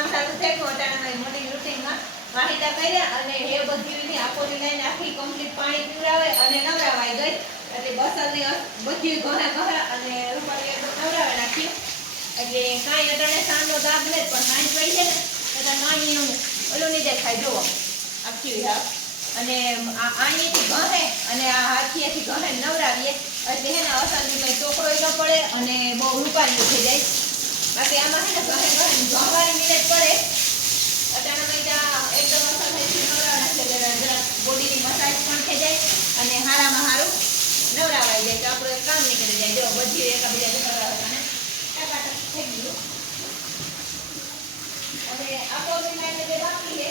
કામ ચાલુ થયું અટાણામાં મોર્નિંગ રૂટીનમાં વાહિદા કર્યા અને એ બધી આખોની લાઈન આખી કમ્પ્લીટ પાણી પીવડાવે અને નવરાવાઈ ગઈ એટલે બસરની બધી ઘણા અને રૂપાળી નવરાવે નાખ્યું એટલે કાંઈ અટાણે સાંજનો દાબ લે પણ સાંજ પડી છે ને એટલે કાંઈ ઓલું નહીં દેખાય જોવો આખી અને અહીંથી ઘરે અને આ હાથીએથી ઘરે નવરાવીએ એટલે હે ને અસલની કંઈ ટોકરો ન પડે અને બહુ રૂપાળીઓ થઈ જાય બાકી આમાં હે ને ઘરે ઘવારી મિનિટ પડે અચાનક એકદમ અસર થઈ નવરાવના છે જરા બોડીની મસાજ પણ થઈ જાય અને હારામાં હારું નવરાવાઈ જાય તો આપણું એક કામ નીકળી જાય જો બધી એકબીજા નવરાવતા ને ટકાટક થઈ ગયું અને આખો લાઈને જે બાકી છે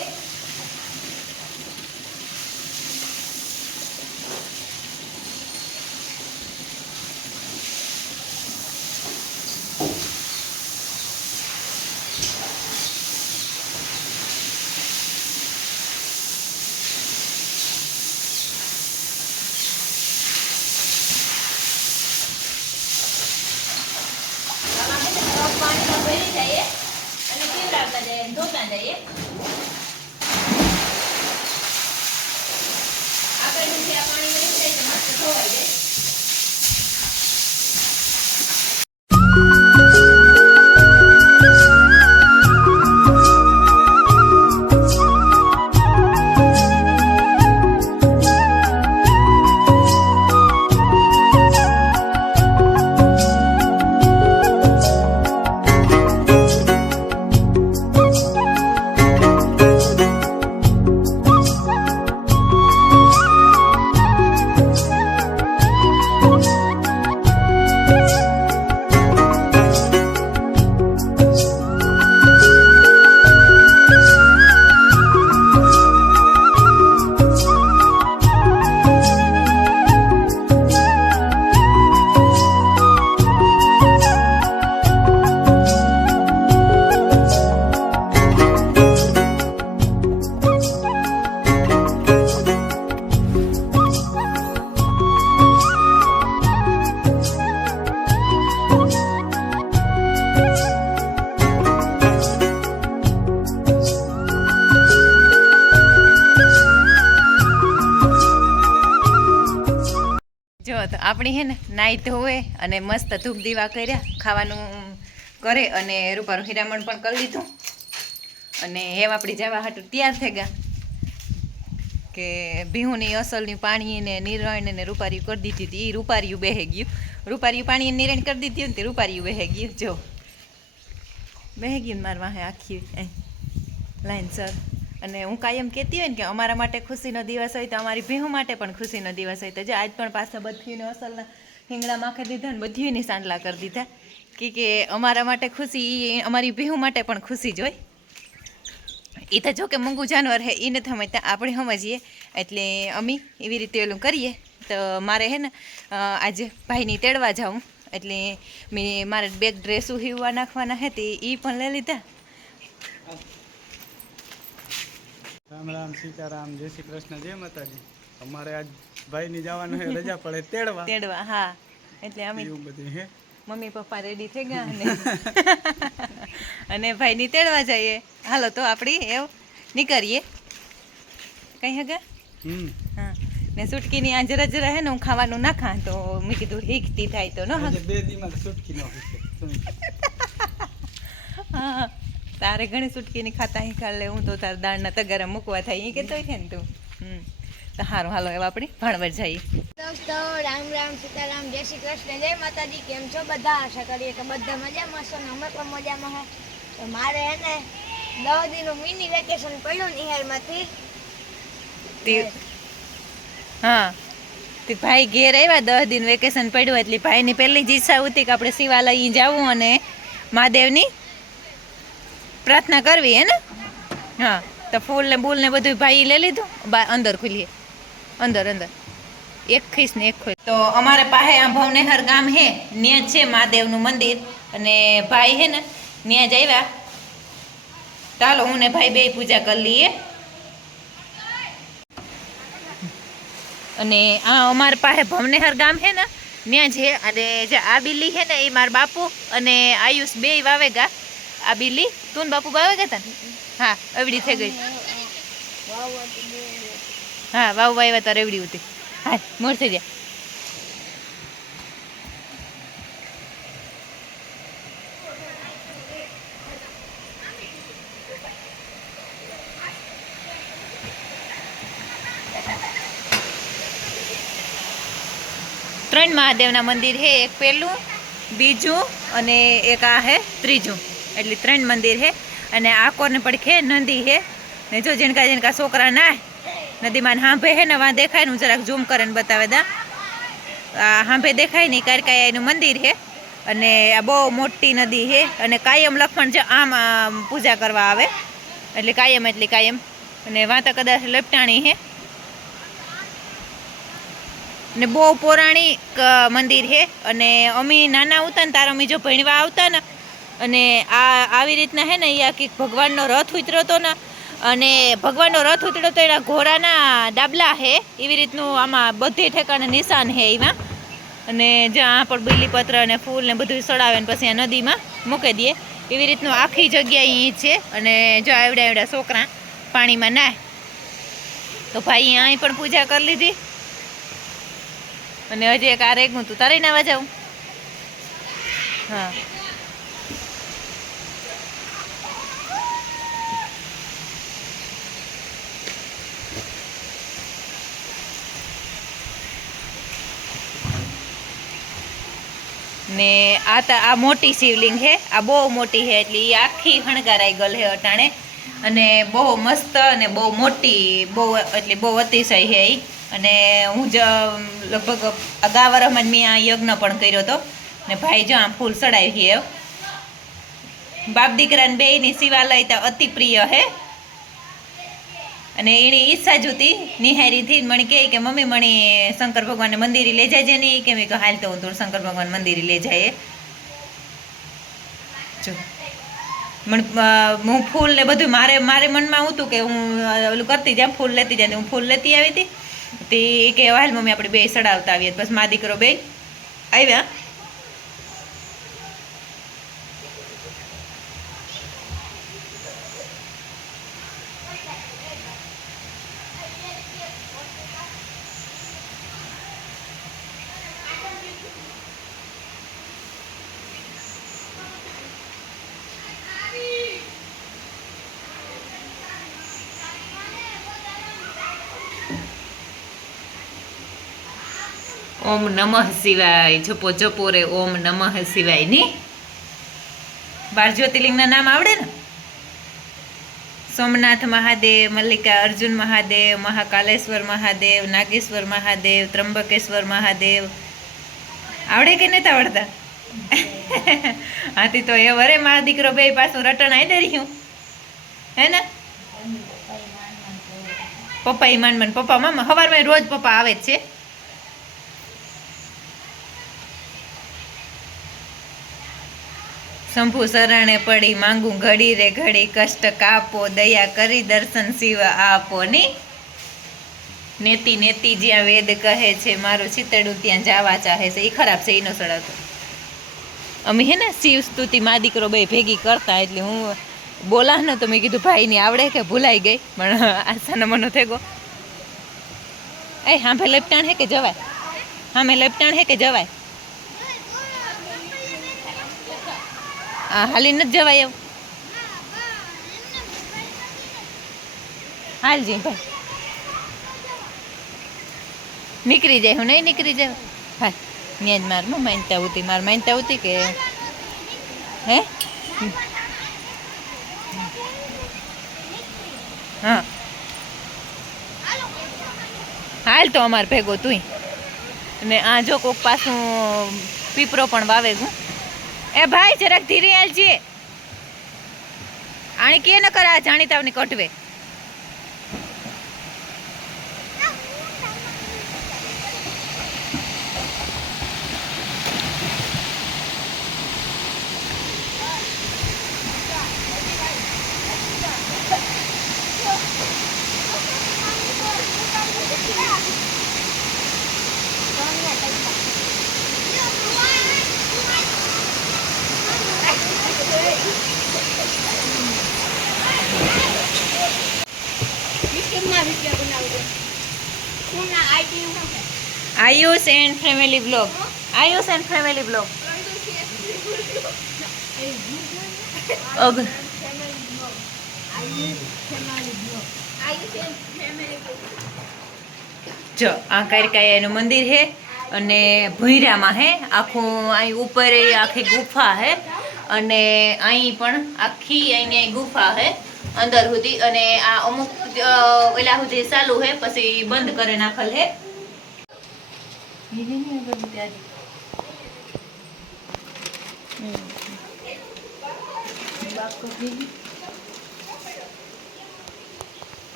પાણીમાં ભરી જઈએ અને પીવડાવતા જઈએ ધોતા જઈએ આગળ આ પાણી મળી જાય તો મસ્ત ધોવાઈ જાય તો આપણી હે ને નાઈ ધોવે અને મસ્ત ધૂપ દીવા કર્યા ખાવાનું કરે અને રૂપારું હીરામણ પણ કરી લીધું અને હેવ આપણી જવા હાટું તૈયાર થઈ ગયા કે ભીહુની અસલની પાણી ને નિરણ ને રૂપારિયું કરી દીધી હતી એ રૂપારિયું બેહી ગયું રૂપારિયું પાણી નિરણ કરી દીધી ને તે રૂપારિયું બેહી ગયું જો બેહી ગયું મારા વાહે આખી લાઈન સર અને હું કાયમ કહેતી હોય ને કે અમારા માટે ખુશીનો દિવસ હોય તો અમારી ભીહુ માટે પણ ખુશીનો દિવસ હોય તો જો આજ પણ પાછા બધીને અસલના હિંગડા માખી દીધા ને બધીની સાંડલા કરી દીધા કે અમારા માટે ખુશી અમારી ભીહુ માટે પણ ખુશી જ હોય એ તો જો કે મૂંગું જાનવર હે એને સમજતા આપણે સમજીએ એટલે અમે એવી રીતે ઓલું કરીએ તો મારે હે ને આજે ભાઈની તેડવા જાઉં એટલે મેં મારે બેગ ડ્રેસો હીવવા નાખવાના હે તે એ પણ લઈ લીધા રામ રામ સીતારામ જય શ્રી કૃષ્ણ જય માતાજી અમારે આજ ભાઈ ની જવાનું છે રજા પડે તેડવા હા એટલે અમે એવું બધું હે મમ્મી પપ્પા રેડી થઈ ગયા અને ભાઈ ની તેડવા જઈએ હાલો તો આપણી એવું નીકળીએ કઈ હગા હા ને સુટકીની આ જરા જરા હે ને હું ખાવાનું ના ખા તો મેં કીધું હીકતી થાય તો ન બે દીમાં સુટકી નો હા તારે ઘણી સુટકીની ખાતા હિંખાડ લે હું તો તાર દાળના તગારા મૂકવા થાય એ કહેતો હોય ને તું તો સારું હાલો એવા આપણે ભાણવર જઈએ દોસ્તો રામ રામ સીતારામ જય શ્રી કૃષ્ણ જય માતાજી કેમ છો બધા આશા કરીએ કે બધા મજામાં છો ને અમે પણ મજામાં હો તો મારે હે ને 10 દિનનું મિની વેકેશન પડ્યું નિહાળમાંથી હા તે ભાઈ ઘેર આવ્યા 10 દિન વેકેશન પડ્યું એટલે ભાઈની પહેલી જ ઈચ્છા હતી કે આપણે શિવાલય જવું અને મહાદેવની પ્રાર્થના કરવી હે ને હા તો ફૂલ ને બૂલ ને બધું ભાઈ લઈ લીધું અંદર ખુલીએ અંદર એક ખીસ ને એક ખોઈ તો અમારે પાસે આ ભવનેહર ગામ હે ત્યાં છે મહાદેવનું મંદિર અને ભાઈ હે ને ત્યાં જ આવ્યા ચાલો હું ને ભાઈ બે પૂજા કરી લઈએ અને આ અમારા પાસે ભવનેહર ગામ હે ને ત્યાં છે અને જે આ બિલ્લી હે ને એ મારા બાપુ અને આયુષ બે વાવેગા આ બીલી તું ને બાપુ બાવે ગયા તા ને? હા એવડી થઈ ગઈ. હા વાવ વાવ્યા તારે એવડી હતી. હા મોર થઈ જાય. ત્રણ મહાદેવના મંદિર છે, એક પહેલું, બીજું અને એક આ હે ત્રીજું, એટલે 3 મંદિર છે. અને આ કોને પડખે નદી છે ને જો જેનકા જેનકા છોકરા ના નદીમાં હાંભે હે ને વાં દેખાય ને, હું જરાક ઝૂમ કરીને બતાવે દા. હાંભે દેખાય ને કારકાયા એનું મંદિર છે. અને આ બહુ મોટી નદી છે અને કાયમ લખણ છે આમ પૂજા કરવા આવે, એટલે કાયમ એટલી કાયમ. અને વાં તો કદાચ લપટાણી છે ને બહુ પૌરાણિક મંદિર છે. અને અમે નાના આવતા ને તારા અમે જો ભણવા આવતા ને, અને આવી રીતના હે ને અહીંયા કંઈક ભગવાનનો રથ ઉતર્યો હતો ને, અને ભગવાનનો રથ ઉતર્યો તો એના ઘોડાના ડાબલા છે, એવી રીતનું આમાં બધી ઠેકાણે નિશાન છે એમાં. અને જ્યાં પણ બીલીપત્ર અને ફૂલ ને બધું સડાવે ને પછી આ નદીમાં મૂકી દઈએ, એવી રીતનું આખી જગ્યા અહીં છે. અને જો આવડા આવડા છોકરા પાણીમાં નાય તો ભાઈ અહીં પણ પૂજા કરી લીધી. અને હજી એક આ રેગું તું તારે નાવા જાઉં. હા ને આ મોટી શિવલિંગ છે, આ બહુ મોટી છે, એટલે એ આખી શણગારાઈ ગયેલ છે અટાણે. અને બહુ મસ્ત અને બહુ મોટી, બહુ એટલે બહુ અતિશય છે એ. અને હું જ લગભગ અગા વરસમાં જ મેં આ યજ્ઞ પણ કર્યો હતો. ને ભાઈ જો આ ફૂલ ચડાવી છે. બાપ દીકરાને બેયની શિવાલય તો અતિ પ્રિય છે. અને એની ઈચ્છા જ હતી નિહારીથી મને કહે કે મમ્મી મને શંકર ભગવાનને મંદિરે લઈ જાય છે નહીં, કે મેં કહ્યું હાલ તો હું તું શંકર ભગવાન મંદિરે લઈ જાય. જો હું ફૂલ ને બધું મારે મનમાં હતું કે હું ઓલું કરતી જાય, ફૂલ લેતી જાય. હું ફૂલ લેતી આવી હતી તે કે હાલ મમ્મી આપણે બે સડાવતા આવીએ. બસ મા દીકરો બે આવ્યા. ઓમ નમઃ શિવાય. જપો જપો રે ઓમ નમઃ શિવાય ની. 12 જ્યોતિર્લિંગના નામ આવડે ને? સોમનાથ મહાદેવ, મલ્લિકા અર્જુન મહાદેવ, મહાકાલેશ્વર મહાદેવ, નાગેશ્વર મહાદેવ, ત્રંબકેશ્વર મહાદેવ. આવડે કે નથી આવડતા? હાથી તો એ વરે મારા દીકરો બે પાછું રટણ આવી દે રહ્યું હે ને. પપ્પા ઈમાન પપ્પા મામા સવારમાં રોજ પપ્પા આવે જ છે. શંભુ શરણે પડી માંગું ઘડી રે ઘડી, કષ્ટ કાપો દયા કરી દર્શન શિવ આપો ની. નેતિ નેતિ જ્યાં વેદ કહે છે, મારું ચિતડું ત્યાં જાવા ચાહે છે. એ ખરાબ છે, એનો સડાતો. અમે હે ને શિવ સ્તુતિ મા દીકરો બે ભેગી કરતા, એટલે હું બોલા ને તો મેં કીધું ભાઈની આવડે કે ભૂલાઈ ગઈ, પણ આસાનો મનો થઈ ગયો. એ હાંભે લપટાણ હે કે જવાય? હામે લપટાણ હે કે જવાય? હાલી નથી જવાય એવું? હાલજી ભાઈ, નીકળી જાય. હું નહીં નીકળી જાય. હા ત્યાં જ મારમાં માનતા હોતી કે હે. હા હાલ તો અમારે ભેગો તું. અને આ જો કોક પાછું પીપરો પણ વાવે ગું. એ ભાઈ જરાક ધીરે હાલજે. આણી કે ન કર આ જાણીતાવની કટવે. યુટ્યુબમાં વિડીયો બનાવજો. શું ના આઈડી શું છે? Ayush and family blog. Ayush and family blog. જો આ કારકાઈ એનું મંદિર હે અને ભૂંયરામાં હે આખું અહીં ઉપર એ આખી ગુફા હે અને અહીં પણ આખી અહીંયા ગુફા હે અંદર સુધી અને આ અમુક ઓલા સુધી ચાલુ હે પછી બંધ કરે નાખેલ હે.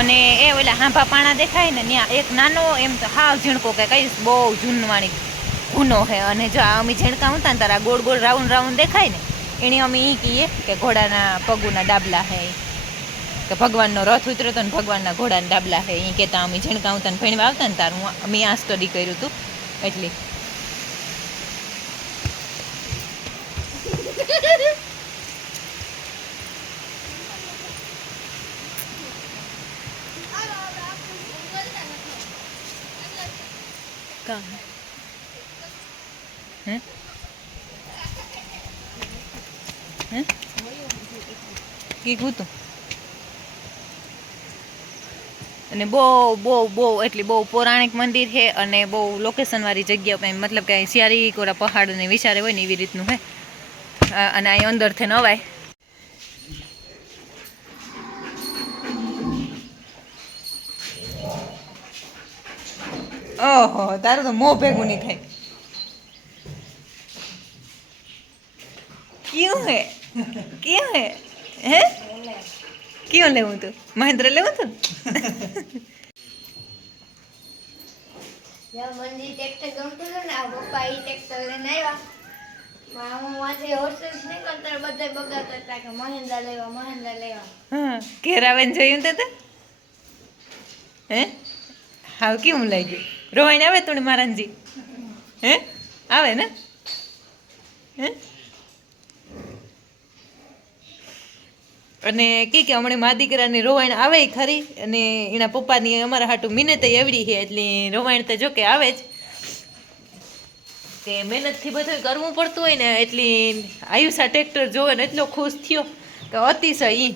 અને એ ઓલા હાંભા પાણા દેખાય ને ત્યાં એક નાનો એમ તો હાવ ઝીણકો કે કઈ બહુ જૂનવાણી ગુનો છે અને જો આ અમે ઝીણકા ઉતા ને તારા ગોળ ગોળ રાઉન્ડ રાઉન્ડ દેખાય ને એની અમે એ કહીએ કે ઘોડાના પગુના ડાબલા હે કે ભગવાનનો રથ ઉતર્યો હતો ને ભગવાનના ઘોડાના ડાબલા હે એ કહેતા અમે ઝીણકા ઉતા ને ભણવા આવતા ને તારું અમે આ સ્ટડી કર્યું હતું એટલે કીધું અને બહુ બહુ બહુ એટલી બહુ પૌરાણિક મંદિર છે અને બહુ લોકેશન વાળી જગ્યા પર મતલબ કે સિયારી કોરા પહાડ ને વિચારે હોય ને એવી રીતનું હે અને અહીં અંદરથી નવાય. ઓહો તારું તો મોં ભેગું નહીં થાય. ક્યું હે ક્યું હે હે ક્યું લેવું તું મહેન્દ્ર લેવું તું મંદિર ટ્રેક્ટર ગમતું હતું ને આ પપ્પા એ ટ્રેક્ટર લઈને આવ્યા. હું વાંચે હોર્સેસ નહીં કરતા બધા બગાડતા હતા કે મહેન્દ્ર લેવા. હા ઘેર આવે ને જોયું તો હે હાવ કેવું લાગ્યું રોવાઈને આવે તું મારાજી હે આવે ને હે અને કે હમણાં મા દીકરાની રોવાણ આવે ખરી અને એના પપ્પાની અમારા હાટું મિનત એવડી છે એટલે રોવાણ તો જો કે આવે જ કે મહેનતથી બધું કરવું પડતું હોય ને એટલી આયુષા ટ્રેક્ટર જોવે ને એટલો ખુશ થયો કે અતિશય ઈ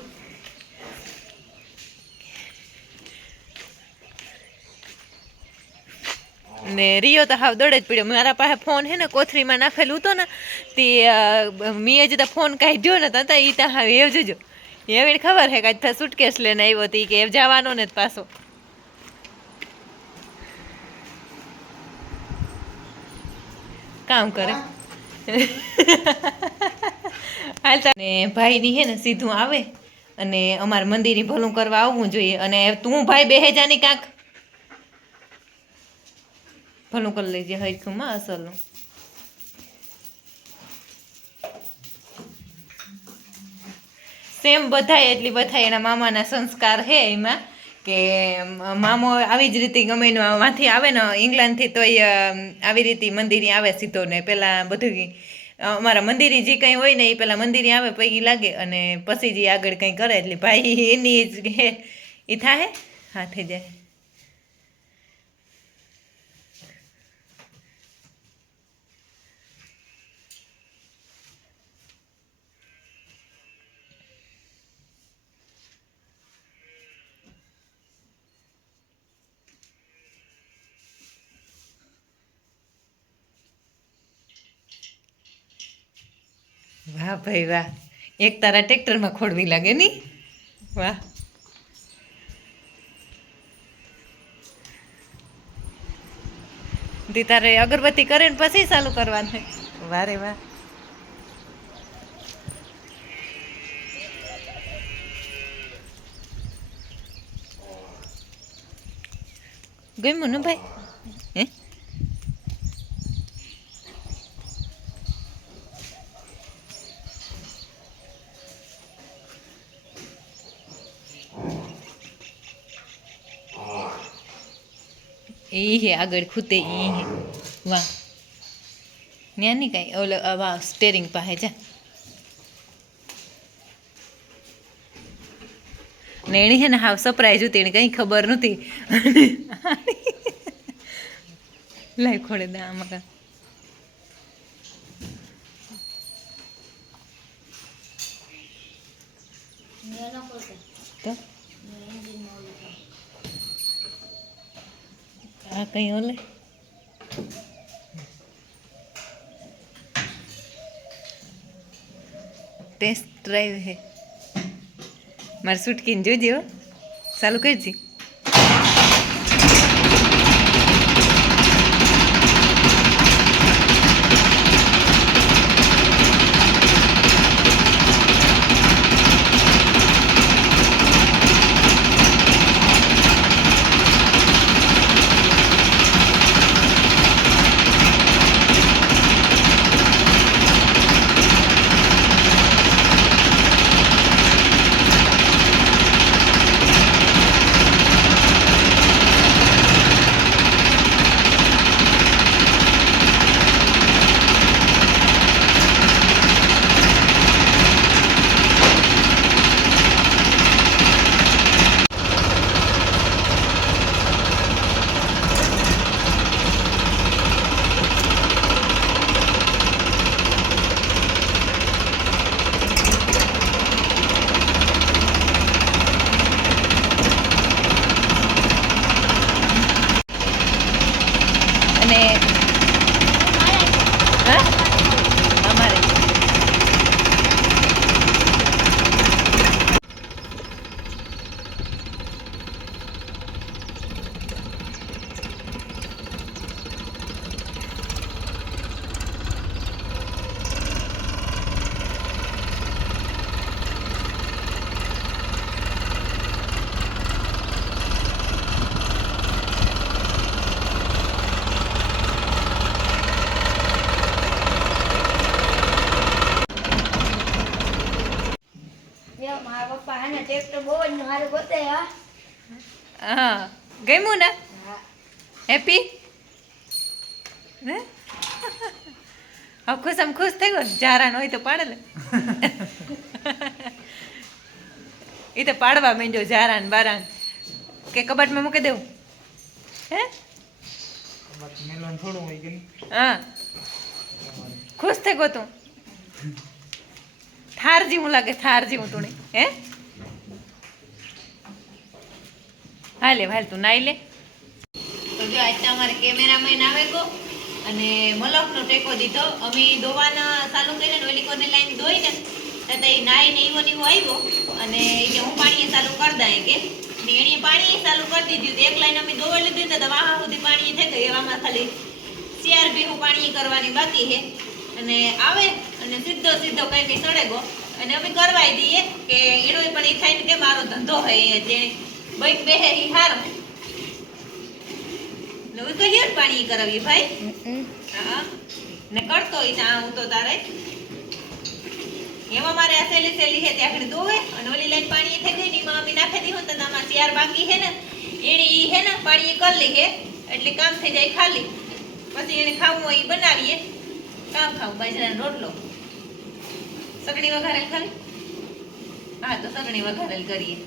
ને રિયો તો હાવ દોડે જ પડ્યો. મારા પાસે ફોન હે ને કોથરીમાં નાખેલું હતો ને તે મેં જ ફોન કાઢ્યો ને તો એ તો હાવ એવ જોજો એવી ખબર હે કાંઈ સુટકેસ લઈને આવ્યો હતી કે જવાનો ને પાછો કામ કરે હાલતા ને ભાઈની હે ને સીધું આવે અને અમારે મંદિરની ભલું કરવા આવવું જોઈએ અને તું ભાઈ બેહે જાની કાંક ભલું કરી લેજે હરખુંમાં અસલનું. સેમ બધાય એટલી બધાય એના મામાના સંસ્કાર હે એમાં કે મામો આવી જ રીતે ગમે વાંથી આવે ને ઇંગ્લેન્ડથી તો આવી રીતે મંદિરે આવે સીધો ને પહેલાં બધું અમારા મંદિરે જે કંઈ હોય ને એ પહેલાં મંદિરે આવે પૈકી લાગે અને પછી જે આગળ કંઈ કરે એટલે ભાઈ એની જ હે એ થાય હા થઈ જાય. વાહ ભાઈ વાહ એક તારા ટ્રેક્ટરમાં ખોડવી લાગે ની વાહ દી તારે અગરબત્તી કરે ને પછી ચાલુ કરવાનું વારે વાહ ગમ્યું ને ભાઈ? હે એ હે આગળ ખૂતે એ હે વાહ ન્યા નહીં કાંઈ ઓલો વાહ સ્ટેરિંગ પાસે જા ને એણે હે ને હાવ સરપ્રાઈઝ હતી એને કંઈ ખબર નહોતી લાઈ ખોડે દા આમાં તો આ કઈ ઓલે ટેસ્ટ ડ્રાઈવ હે મારે સુટકીને જોજે હો ચાલુ કરજી અને હા અમારે મારા પપ્પા હે ને ટ્રેક્ટર બહુ જ મારું ગોતે હા હા ગમ્યું ને હેપી હે હવે ખુશ ખુશ થઈ ગયો જારાન હોય તો પાડે લે એ તો પાડવા માંડ્યો જારાન બારાન કે કબાટમાં મૂકી દેવું હે હા ખુશ થઈ ગયો તું થાર જેવું લાગે થાર જેવું તું હે હાલે હાલ તું નાઈ લે તો જો આજ અમારે કેમેરામેન આવે ગો અને મલકનો ટેકો દીધો અમે દોવાના ચાલુ કરીને ઓલી કોને લાઈન દોઈ ને તો એ નાઈ ને ઈવો નીવો આવ્યો અને કે હું પાણી ચાલુ કરી દઈ કે ને એણે પાણી ચાલુ કરી દીધું એક લાઈન અમે દોવા લીધી ને તો વાહા સુધી પાણી થઈ ગઈ એવામાં ખાલી CRP નું પાણી કરવાની બાકી છે અને આવે અને સીધો સીધો કઈ કઈ સડે ગો અને અમે કરવાઈ દઈએ કે એનો પણ એ થાય ને કે મારો ધંધો હોય જે બઈક બેહે ઈ હારો ને ઉઈ કહીએ પાણી કરાવીએ ભાઈ હા ને કરતો ઈ ત્યાં હું તો તારે એમાં મારે આ સેલી સેલી હે ત્યાં આગળ દોવે અને ઓલી લાઈન પાણી થઈ ગઈ ની માં અમે નાખી દીધું તો આમાં ચાર બાકી હે ને એણે ઈ હે ને પાણી કરી લી હે એટલે કામ થઈ જાય ખાલી પછી એને ખાવું હોય ઈ બનાવીએ કામ ખાવું બાજરાનો રોટલો સગડી વઘારેલ ખાલી હા તો સગડી વઘારેલ કરીએ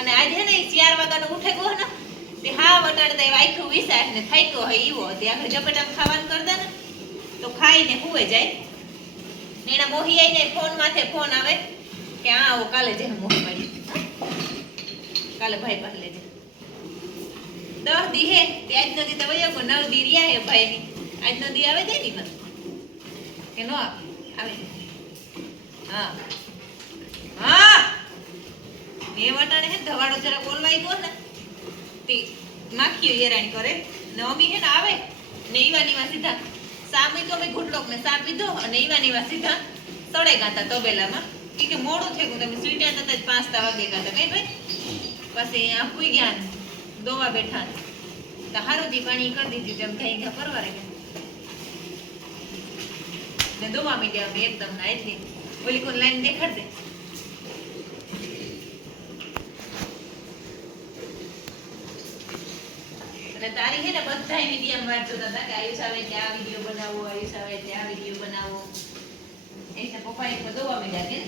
અને આજે હે ને 4 વાગ્યાનો ઉઠે ગયો ને તે હા વટાડે તો વાયખું વિસાય ને થાક્યો હોય ઈવો તે આપણે ઝપટામ ખાવાનું કરતા ને તો ખાઈને હુએ જાય ને એના મોહી આઈને ફોન માથે ફોન આવે કે આ આવો કાલે જે મોહી મળી કાલે ભાઈ પાસે લેજે 10 દી હે તે આજનો દી તો વયો કો 9 દી રહ્યા હે ભાઈ ની આજનો દી આવે દે ની મને કે નો આવે હા હા એ વટાણે હે ધવાડો જરા બોલવાઈ ગયો ને તે માખીઓ હેરાણી કરે ને અમી હે ને આવે ને ઈવા સીધા સામે તો મેં ઘૂંટલોક ને સા પીધો અને ઈવા સીધા સડે ગાતા તબેલામાં કે મોડું થઈ ગયું તમે સ્વીટ્યા તત જ 5 વાગે ગાતા કઈ ભાઈ પછી આ હુઈ ગયા દોવા બેઠા છે. તો હારુંથી પાણી કરી દીધું જેમ ઘઈ પરવારે ગયા ને દોવા મીડિયા અમે એકદમ ના એટલી ઓલી કોઈ લાઈન દેખાડ દે. અને તારી છે ને બધા વિડીયો વાટ જોતા હતા કે આયુષ આવે ત્યાં વિડીયો બનાવો, આયુષ આવે ત્યાં વિડીયો બનાવો. એટલે પપ્પા એક દોવા મીડિયા કે